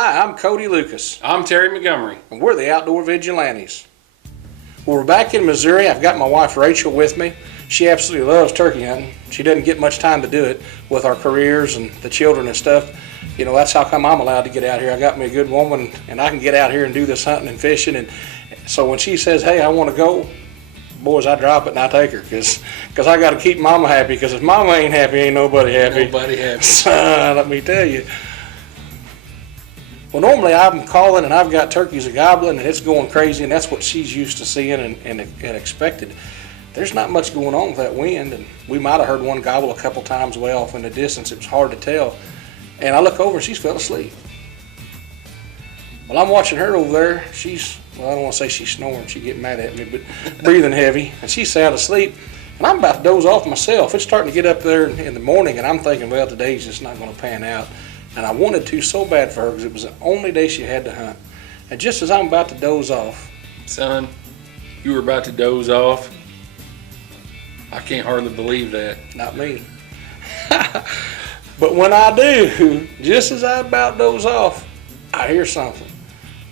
Hi, I'm Kody Lucas, I'm Terry Montgomery. and we're the Outdoor Vigilantes. Well, we're back in Missouri. I've got my wife Rachel with me. She absolutely loves turkey hunting. She doesn't get much time to do it with our careers and the children and stuff. You know, that's how come I'm allowed to get out here. I got me a good woman, and I can get out here and do this hunting and fishing. And so when she says, hey, I want to go, boys, I drop it and I take her because I got to keep mama happy, because if mama ain't happy, ain't nobody happy. Nobody happy. Let me tell you. Well, normally I'm calling and I've got turkeys a gobbling and it's going crazy, and that's what she's used to seeing and expected. There's not much going on with that wind, and we might have heard one gobble a couple times way off in the distance. It was hard to tell. And I look over and she's fell asleep. Well, I'm watching her over there. Well, I don't want to say she's snoring. She'd get mad at me, but breathing heavy. And she's sound asleep. And I'm about to doze off myself. It's starting to get up there in the morning, and I'm thinking, well, today's just not going to pan out. And I wanted to so bad for her because it was the only day she had to hunt. And just as I'm about to doze off. Son, you were about to doze off? I can't hardly believe that. Not me. But when I do, just as I about doze off, I hear something.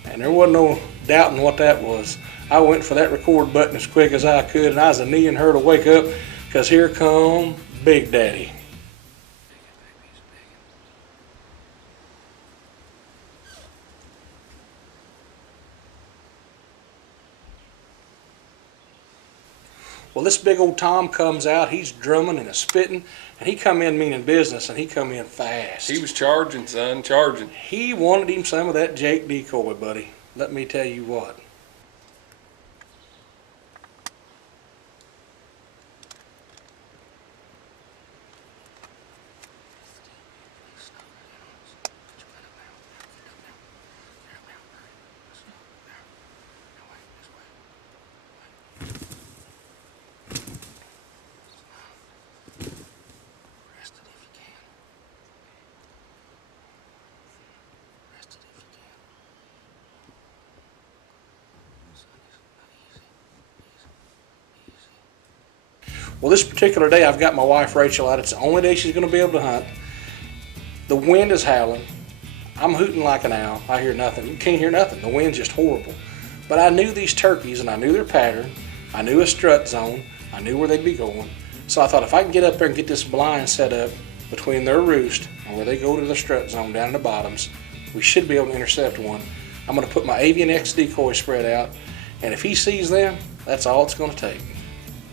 And there wasn't no doubting what that was. I went for that record button as quick as I could, and I was needing her to wake up, because here come Big Daddy. Well, this big old Tom comes out. He's drumming and spitting, and he come in meaning business, and he come in fast. He was charging, son, charging. He wanted him some of that Jake decoy, buddy. Let me tell you what. Well, this particular day, I've got my wife Rachel out. It's the only day she's going to be able to hunt. The wind is howling. I'm hooting like an owl. I hear nothing. You can't hear nothing. The wind's just horrible. But I knew these turkeys, and I knew their pattern. I knew a strut zone. I knew where they'd be going. So I thought, if I can get up there and get this blind set up between their roost and where they go to the strut zone down in the bottoms, we should be able to intercept one. I'm going to put my Avian X decoy spread out, and if he sees them, that's all it's going to take.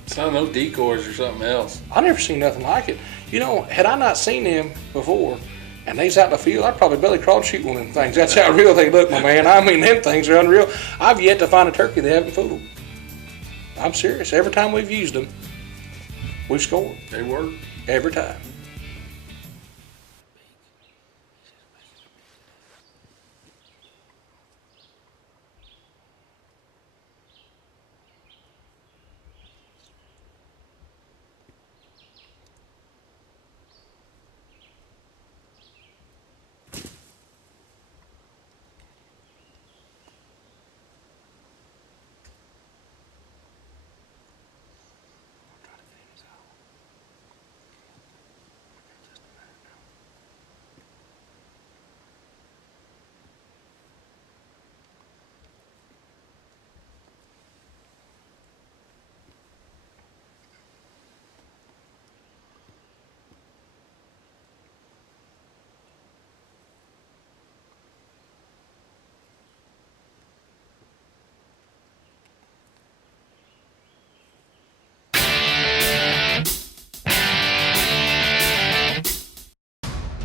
Son, those decoys or something else. I never seen nothing like it. You know, had I not seen them before, and they's out in the field, I'd probably belly crawled shoot one of them things. That's how real they look, my man. I mean, them things are unreal. I've yet to find a turkey they haven't fooled. I'm serious. Every time we've used them, we've scored. They work. Every time.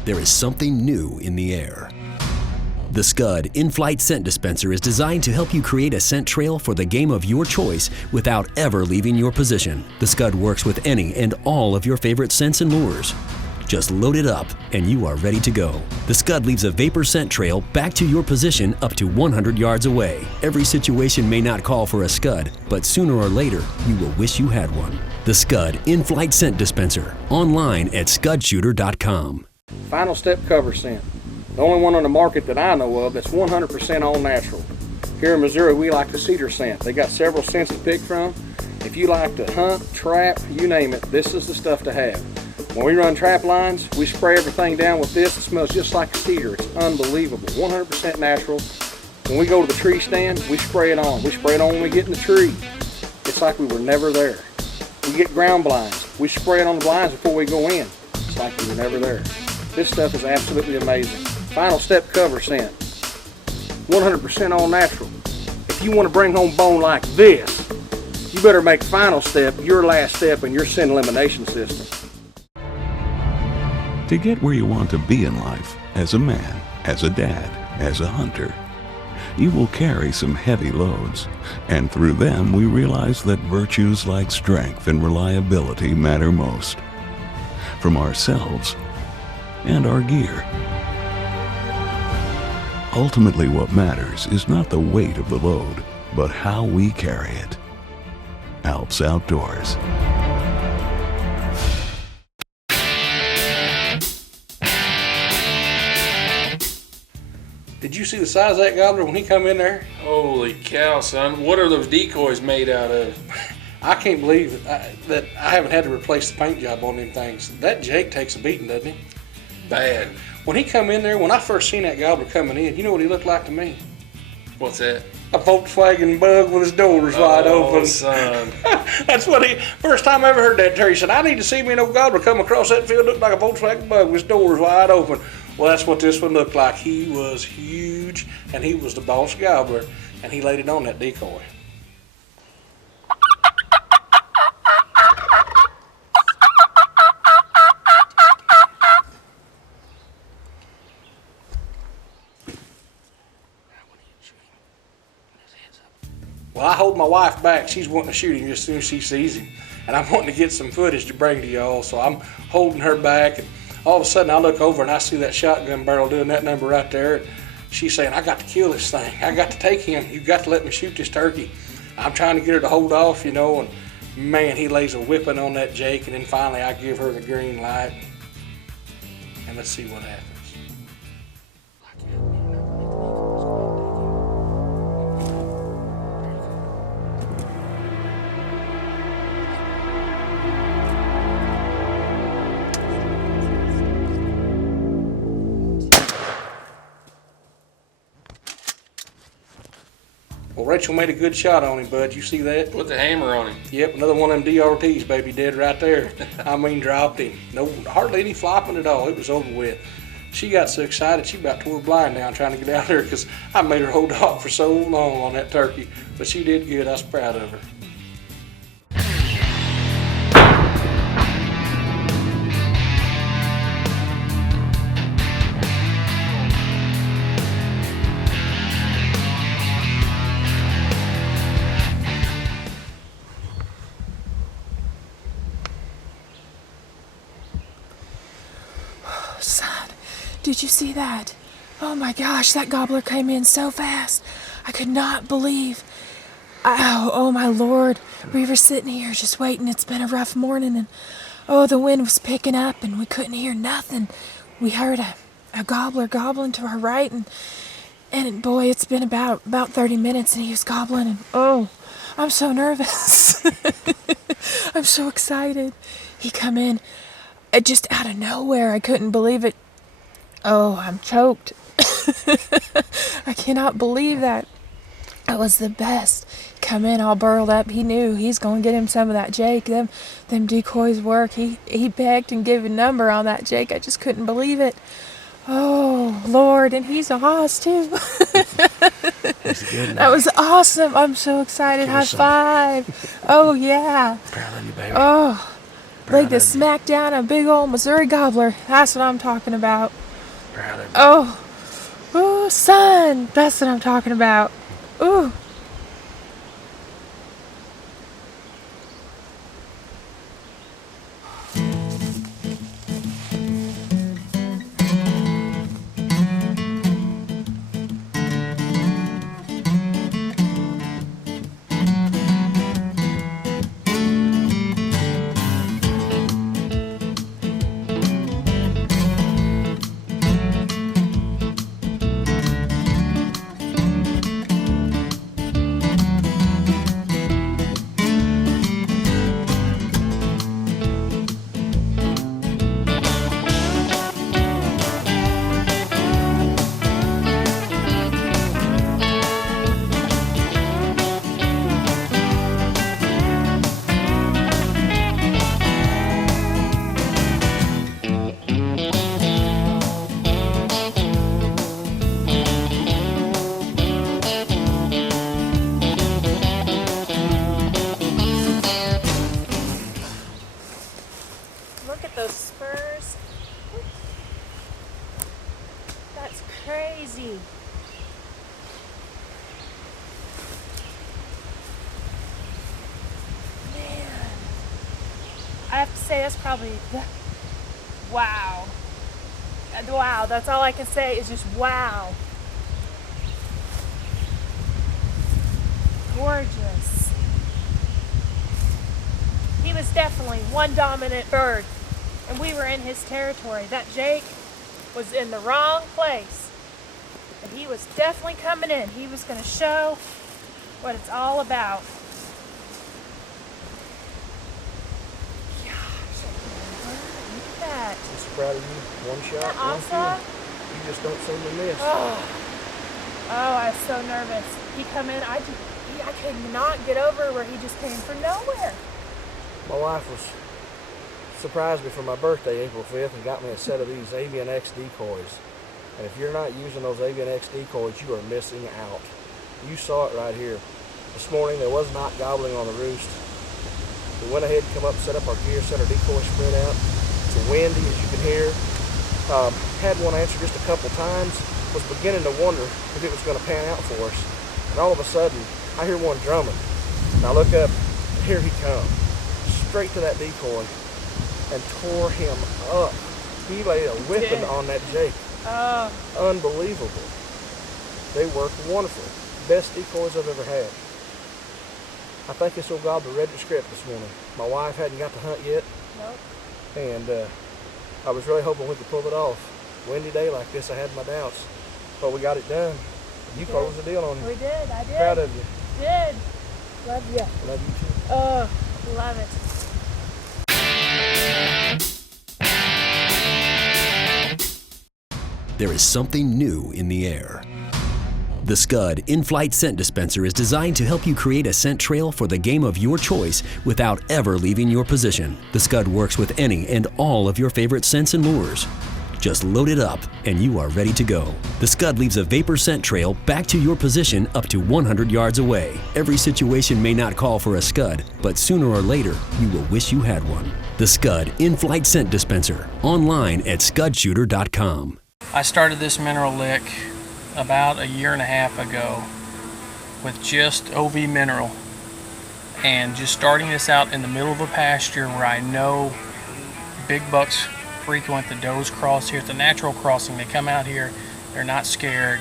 There is something new in the air. The Scud in-flight scent dispenser is designed to help you create a scent trail for the game of your choice without ever leaving your position. The Scud works with any and all of your favorite scents and lures. Just load it up and you are ready to go. The Scud leaves a vapor scent trail back to your position up to 100 yards away. Every situation may not call for a Scud, but sooner or later, you will wish you had one. The Scud in-flight scent dispenser, online at scudshooter.com. Final Step cover scent. The only one on the market that I know of that's 100% all natural. Here in Missouri, we like the cedar scent. They got several scents to pick from. If you like to hunt, trap, you name it, this is the stuff to have. When we run trap lines, we spray everything down with this. It smells just like a cedar. It's unbelievable, 100% natural. When we go to the tree stand, we spray it on. We spray it on when we get in the tree. It's like we were never there. We get ground blinds. We spray it on the blinds before we go in. It's like we were never there. This stuff is absolutely amazing. Final Step cover scent, 100% all natural. If you want to bring home bone like this, you better make Final Step your last step in your scent elimination system. To get where you want to be in life, as a man, as a dad, as a hunter, you will carry some heavy loads, and through them we realize that virtues like strength and reliability matter most. From ourselves and our gear. Ultimately, what matters is not the weight of the load, but how we carry it. Alps Outdoors. Did you see the size of that gobbler when he come in there? Holy cow, son. What are those decoys made out of? I can't believe that I haven't had to replace the paint job on them things. That Jake takes a beating, doesn't he? Bad. When he come in there, when I first seen that gobbler coming in, you know what he looked like to me? What's that? A Volkswagen Bug with his doors wide open. Son. That's what first time I ever heard that, Terry said, I need to see me an old gobbler come across that field, looked like a Volkswagen Bug with his doors wide open. Well, that's what this one looked like. He was huge, and he was the boss gobbler, and he laid it on that decoy. Well, I hold my wife back. She's wanting to shoot him as soon as she sees him. And I'm wanting to get some footage to bring to y'all, so I'm holding her back. And all of a sudden, I look over and I see that shotgun barrel doing that number right there. She's saying, I got to kill this thing. I got to take him. You got to let me shoot this turkey. I'm trying to get her to hold off, you know, and man, he lays a whipping on that Jake, and then finally I give her the green light. And let's see what happens. Well, Rachel made a good shot on him, bud. You see that? Put the hammer on him. Yep, another one of them DRTs, baby, dead right there. I mean, dropped him. No, hardly any flopping at all. It was over with. She got so excited, she about tore her blind down trying to get out there because I made her hold off for so long on that turkey. But she did good. I was proud of her. Son, did you see that? Oh my gosh, that gobbler came in so fast. I could not believe. Oh my Lord. We were sitting here just waiting. It's been a rough morning, and oh, the wind was picking up and we couldn't hear nothing. We heard a gobbler gobbling to our right, and boy, it's been about 30 minutes and he was gobbling, and oh, I'm so nervous. I'm so excited. He come in just out of nowhere. I couldn't believe it. Oh, I'm choked. I cannot believe that. It was the best. Come in all burled up. He knew he's going to get him some of that Jake. Them decoys work. He begged and gave a number on that Jake. I just couldn't believe it. Oh, Lord, and he's a hoss too. That was awesome. I'm so excited. High five. Oh, yeah. Proud of you, baby. Oh, like to smack down a big old Missouri gobbler. That's what I'm talking about. Proud of you. Oh, son. That's what I'm talking about. Ooh. see. Man. I have to say that's probably, wow. Wow, that's all I can say is just wow. Gorgeous. He was definitely one dominant bird, and we were in his territory. That Jake was in the wrong place, and he was definitely coming in. He was going to show what it's all about. Gosh, look at that. I'm so proud of you. One shot, Isn't that one awesome? kill. You just don't seem to miss. Oh, I was so nervous. He come in, I could not get over where he just came from nowhere. My wife was surprised me for my birthday, April 5th, and got me a set of these Avian X decoys. And if you're not using those Avian X decoys, you are missing out. You saw it right here. This morning there was not gobbling on the roost. We went ahead and come up, set up our gear, set our decoy spread out. It's windy, as you can hear. Had one answer just a couple times. Was beginning to wonder if it was going to pan out for us. And all of a sudden, I hear one drumming. And I look up, and here he comes. Straight to that decoy and tore him up. He laid a whipping on that Jake. Unbelievable. They work wonderful. Best decoys I've ever had. I think this old Gobbler read the script this morning. My wife hadn't got to hunt yet. Nope. And I was really hoping we could pull it off. Windy day like this, I had my doubts. But we got it done. You closed the deal on it. We did, I did. Proud of you. Did. Love you. Love you too. Oh, love it. There is something new in the air. The Scud in-flight scent dispenser is designed to help you create a scent trail for the game of your choice without ever leaving your position. The Scud works with any and all of your favorite scents and lures. Just load it up and you are ready to go. The Scud leaves a vapor scent trail back to your position up to 100 yards away. Every situation may not call for a Scud, but sooner or later, you will wish you had one. The Scud in-flight scent dispenser, online at scudshooter.com. I started this mineral lick about a year and a half ago with just OV mineral, and just starting this out in the middle of a pasture where I know big bucks frequent. The does cross here. It's a natural crossing. They come out here. They're not scared.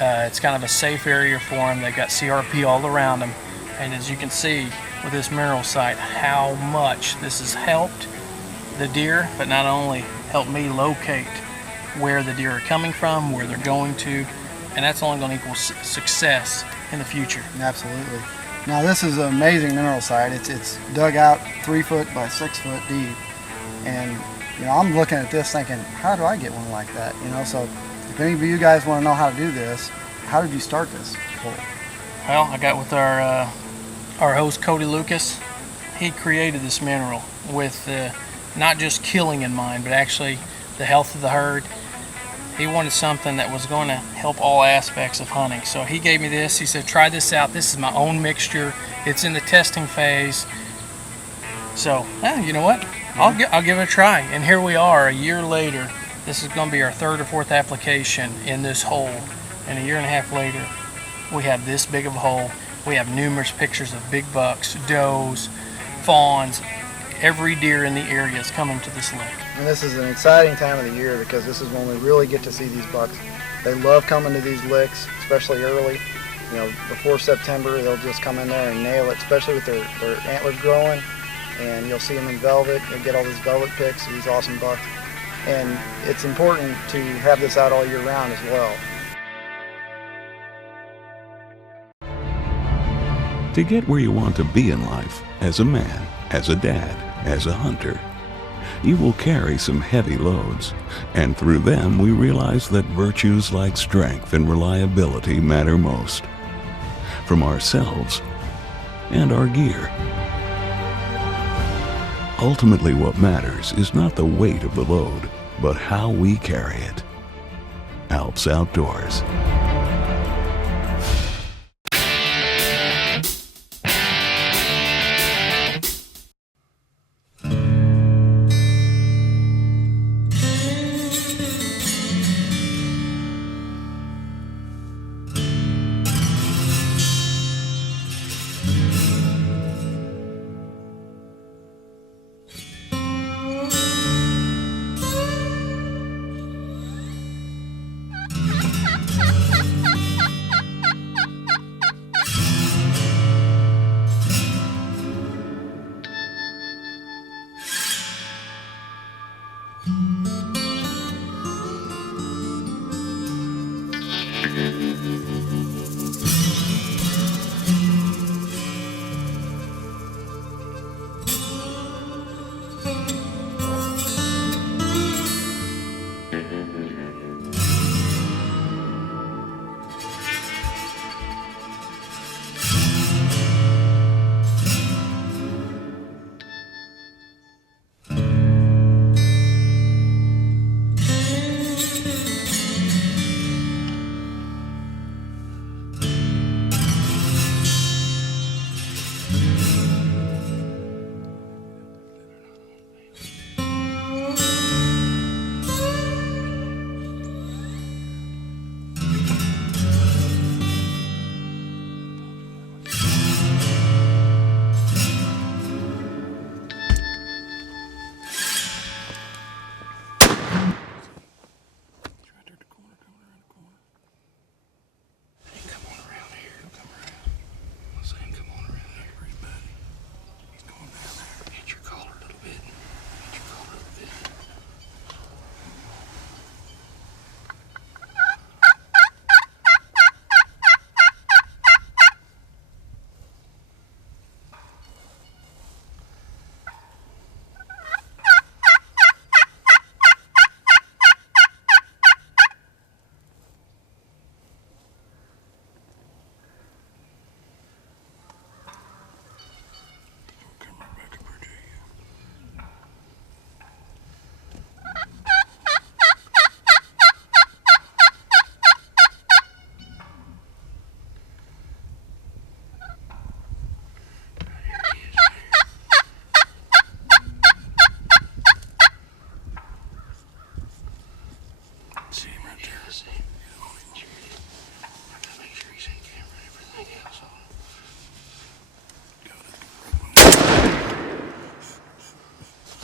It's kind of a safe area for them. They've got CRP all around them, and as you can see with this mineral site, how much this has helped the deer, but not only helped me locate where the deer are coming from, where they're going to, and that's only going to equal success in the future. Absolutely. Now this is an amazing mineral site. It's dug out 3 foot by 6 foot deep, and you know, I'm looking at this thinking, how do I get one like that? You know, so if any of you guys want to know how to do this, how did you start this hole? Well, I got with our host Kody Lucas. He created this mineral with not just killing in mind, but actually the health of the herd. He wanted something that was going to help all aspects of hunting. So he gave me this. He said, try this out. This is my own mixture. It's in the testing phase. So, you know what? I'll give it a try. And here we are a year later. This is going to be our third or fourth application in this hole. And a year and a half later, we have this big of a hole. We have numerous pictures of big bucks, does, fawns. Every deer in the area is coming to this lake. And this is an exciting time of the year because this is when we really get to see these bucks. They love coming to these licks, especially early. You know, before September, they'll just come in there and nail it, especially with their antlers growing. And you'll see them in velvet. You'll get all these velvet pics of these awesome bucks. And it's important to have this out all year round as well. To get where you want to be in life, as a man, as a dad, as a hunter, you will carry some heavy loads, and through them we realize that virtues like strength and reliability matter most. From ourselves and our gear. Ultimately, what matters is not the weight of the load, but how we carry it. Alps Outdoors.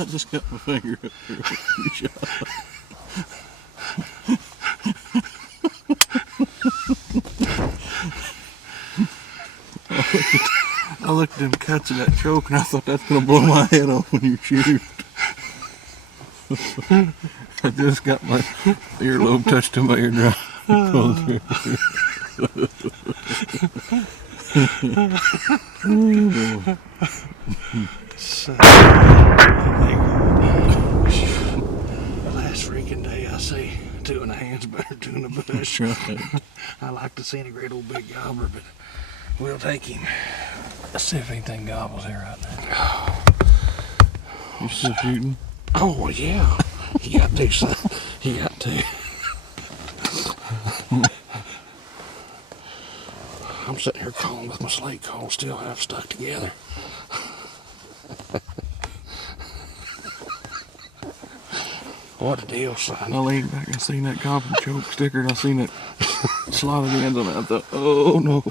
I just got my finger up there. I looked at them cuts of that choke and I thought that's gonna blow my head off when you shoot. I just got my earlobe touched to my eardrum. The last freaking day I see two in the hands better than two in the bush. I like to see a great old big gobbler, but we'll take him. Let's see if anything gobbles here right now. You still shooting? Oh yeah, you got to, son. You got to. I'm sitting here calling with my slate call still half stuck together. What a deal, son. I leaned back and seen that gobbler choke sticker and I seen it slotted ends on it. I thought, oh no.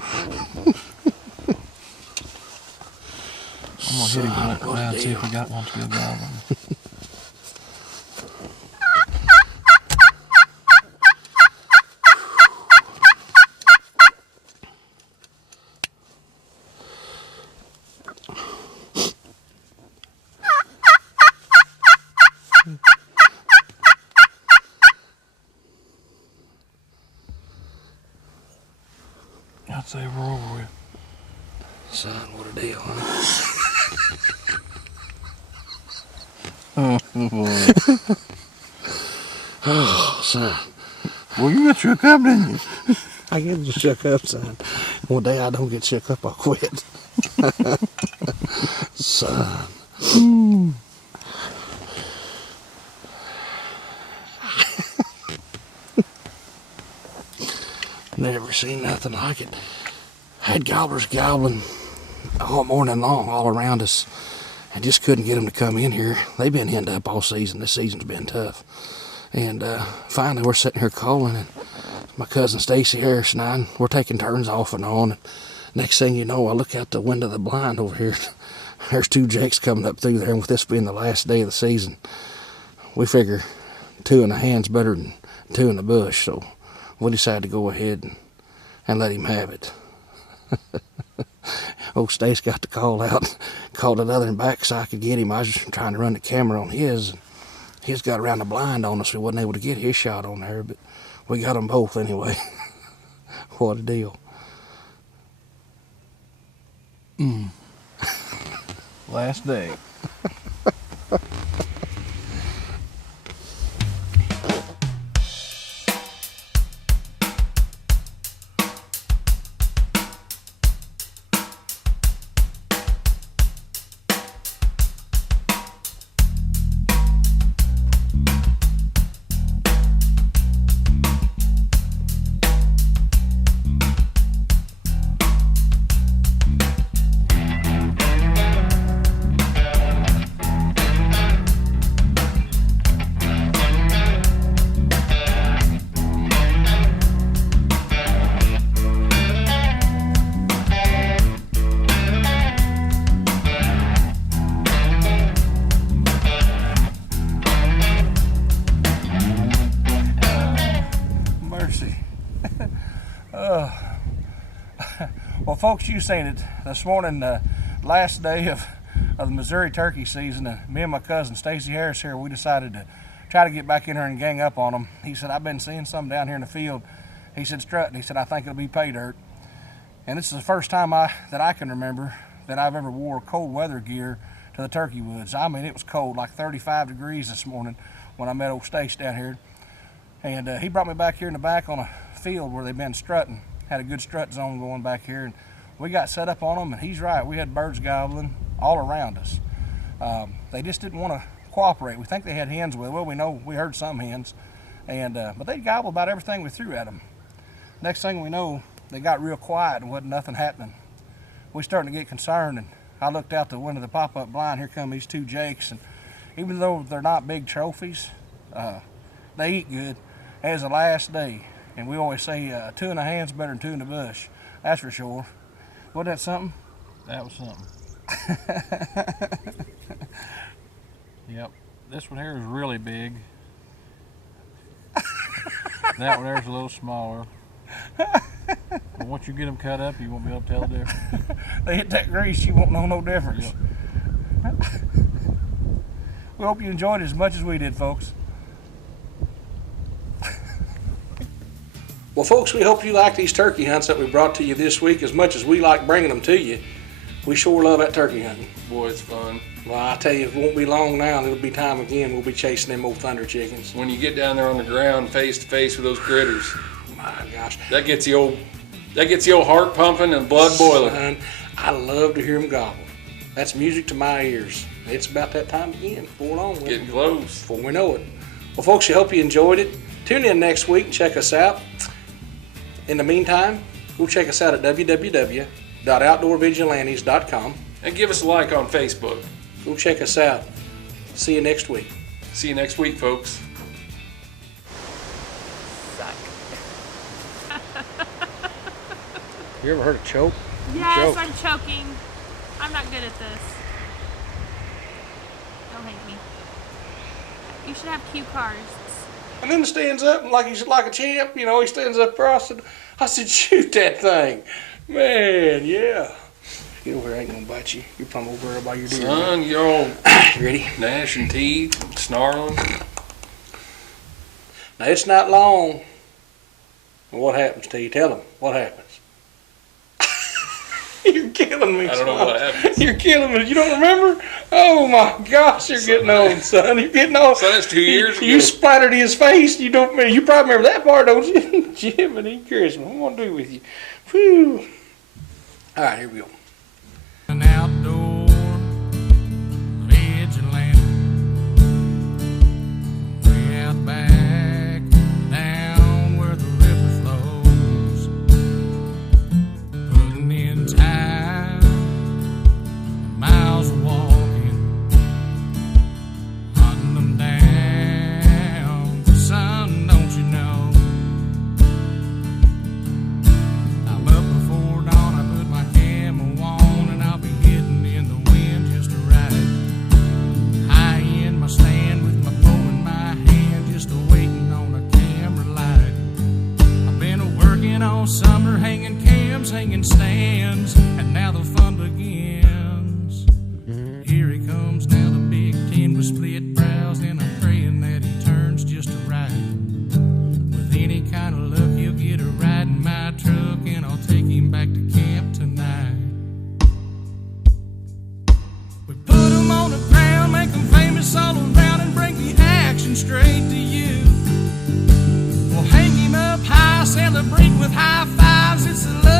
I'm gonna hit him and look around and see if we got one to be a gobbler. I'd say we're over with. Son, what a deal, huh? Oh boy. Oh, son. Well, you got shook up, didn't you? I get you shook up, son. One day I don't get shook up, I'll quit. Son. Never seen nothing like it. Had gobblers gobbling all morning long, all around us. I just couldn't get them to come in here. They've been henned up all season. This season's been tough. And finally we're sitting here calling, and my cousin Stacy, Harris, and I, we're taking turns off and on. And next thing you know, I look out the window of the blind over here. There's two jakes coming up through there, and with this being the last day of the season, we figure two in the hand's better than two in the bush. So we decided to go ahead and let him have it. Old Stace got the call out, called another one back so I could get him. I was just trying to run the camera on his. he just got around the blind on us. We wasn't able to get his shot on there, but we got them both anyway. What a deal. Last day. Well, folks, you seen it this morning, last day of the Missouri turkey season. Me and my cousin Stacy Harris here, we decided to try to get back in here and gang up on them. He said, I've been seeing some down here in the field. He said, strutting. He said, I think it'll be pay dirt. And this is the first time that I can remember that I've ever wore cold weather gear to the turkey woods. I mean, it was cold, like 35 degrees this morning when I met old Stacy down here. And he brought me back here in the back on a field where they've been strutting. Had a good strut zone going back here, and we got set up on them, and he's right. We had birds gobbling all around us. They just didn't want to cooperate. We think they had hens with. Well, we heard some hens, and but they gobbled about everything we threw at them. Next thing we know, they got real quiet and wasn't nothing happening. We starting to get concerned, and I looked out the window of the pop-up blind. Here come these two jakes, and even though they're not big trophies, they eat good. It was the last day. And we always say two in the hand's better than two in the bush. That's for sure. Wasn't that something? That was something. Yep. This one here is really big. That one there's a little smaller. But once you get them cut up, you won't be able to tell the difference. They hit that grease, you won't know no difference. Yep. We hope you enjoyed it as much as we did, folks. Well, folks, we hope you like these turkey hunts that we brought to you this week as much as we like bringing them to you. We sure love that turkey hunting. Boy, it's fun. Well, I tell you, it won't be long now, and it'll be time again. We'll be chasing them old thunder chickens. When you get down there on the ground, face to face with those critters, My gosh, that gets the old heart pumping and blood boiling. Son, I love to hear them gobble. That's music to my ears. It's about that time again. Before long, Getting close. Before we know it. Well, folks, I hope you enjoyed it. Tune in next week and check us out. In the meantime, go check us out at www.outdoorvigilantes.com. And give us a like on Facebook. Go check us out. See you next week. See you next week, folks. You ever heard of choke? Yes, I'm choking. I'm not good at this. Don't hate me. You should have cue cards. And then stands up and like he's like a champ, you know, he stands up there. I said, shoot that thing. Man, yeah. Get over here, I ain't gonna bite you. You're from over there by your deer. Son, you're all You ready? gnashing teeth, snarling. Now it's not long. And what happens to you? Tell them what happens. You're killing me. I don't know what happens. You're killing me. You don't remember? Oh my gosh, you're getting old, son. You're getting old. Son, that's 2 years ago. You splattered his face. You don't. You probably remember that part, don't you? Jiminy Christmas. What am I gonna do with you? Whew. All right, here we go. An outdoor vigilante, way out back, down where the river flows, putting in time, miles of walking, hunting them down. Son, don't you know, I'm up before dawn. I put my camo celebrate with high fives. It's the love